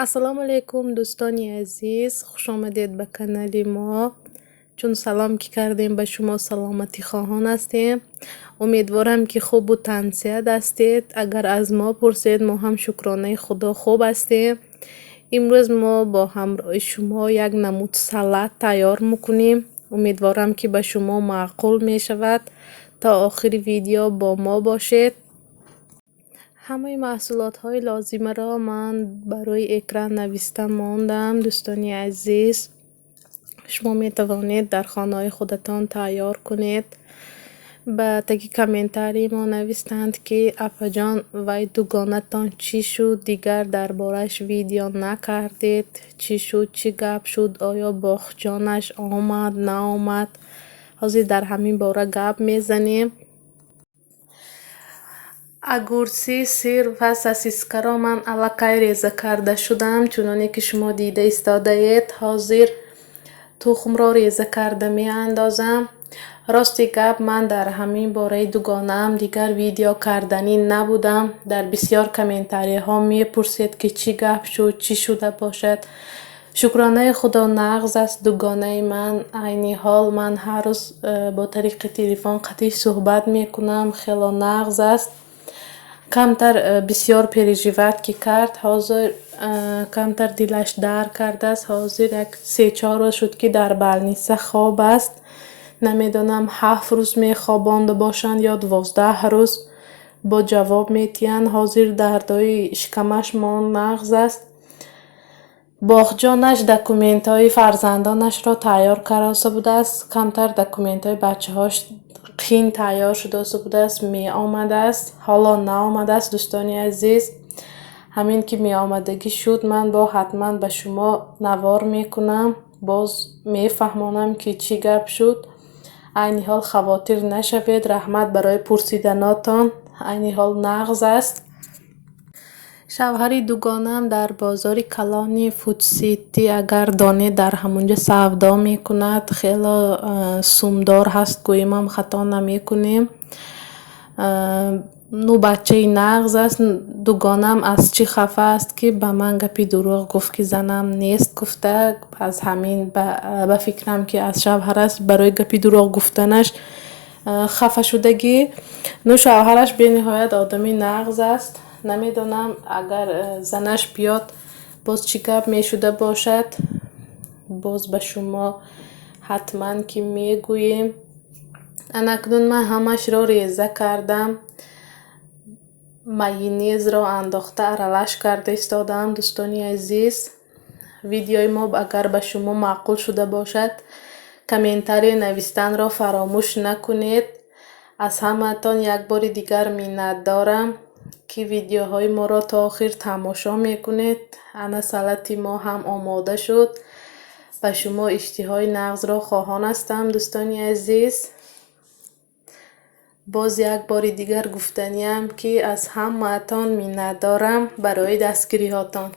السلام علیکم دوستانی عزیز، خوش آمدید به کانال ما. چون سلام که کردیم به شما سلامتی خواهان هستیم. امیدوارم که خوب و تنصیحت هستید. اگر از ما پرسید ما هم شکرانه خدا خوب هستیم. امروز ما با همراه شما یک نمود سالاد تیار میکنیم. امیدوارم که به شما معقول می شود. تا آخر ویدیو با ما باشید. همه محصولات های لازمه را من برای اکران نوشته ماندم. دوستانی عزیز، شما می توانید در خانه های خودتان تیار کنید. به تگی کامنتاری ما نوشتند که اپا جان وای دوگانه تان چی شد، دیگر دربارش ویدیو نکردید، چی شد، چی گپ شد، آیا باخجانش آمد نه آمد. حاضر در همین باره گپ میزنیم. اگرچه سیر و ساسیسکا را من الکی ریزه کرده شدم، چونانی که شما دیده ایستاده اید. حاضر تخم را ریزه کرده می اندازم. راستی گپ، من در همین باره دوگانه هم دیگر ویدیو کردنی نبودم. در بسیار کامنتاری ها می پرسید که چی گپ شد، چی شده باشد. شکرانه خدا نغز است دوگانه من. عینی حال من هر روز با طریق تلفن قطعی صحبت می کنم. خیلی نغز است. کمتر بسیار پریژیوت که کرد. حاضر کمتر دلش در کرده است. حاضر یک 3-4 روز شد که در بالنیسه خواب است. نمیدونم 7 روز می خوابانده باشند یا 12 روز با جواب میتین. حاضر دردای شکمش مان نغز است. باخجانش دکومنت های فرزندانش را تیار کرده بوده است. کمتر دکومنت های بچه هاش قین تیار شده بوده است. می آمده است، حالا نه آمده است. دوستانی عزیز، همین که می آمدگی شد من با حتما به شما نوار میکنم. باز می فهمانم که چی گپ شد. عینی حال خواطر نشوید. رحمت برای پرسیدناتان. عینی حال نغز است. شوهر دوگانم در بازار کلانی فود سیتی اگر دانه در همونجا سودا میکند. خیلی سومدار هست، گویم هم خطا نمی کنیم. نو بچه نغز است. دوگانم از چی خفه است که به من گپی دروغ گفت که زنم نیست گفته. از همین به فکرم که از شوهر است، برای گپی دروغ گفتنش خفه شدگی. نو شوهرش به نهایت آدمی نغز است. نمیدونم اگر زنش بیاد باز چی گپ می شده باشد. باز به شما حتما که میگوییم. اکنون من همش را ریزه کردم. مایونز را انداخته ارالش کرده استادم. دوستانی عزیز، ویدیوی ما اگر به شما معقول شده باشد کامنتاری نوشتن را فراموش نکنید. از همه تان یک بار دیگر منت دارم که ویدیوهای ما را تا آخر تماشا میکنید. انا سلطی ما هم آماده شد. به شما اشتهای نغز را خواهان هستم. دوستانی عزیز، باز یک بار دیگر گفتنیم که از همه تان منت دارم برای دستگیری هاتان.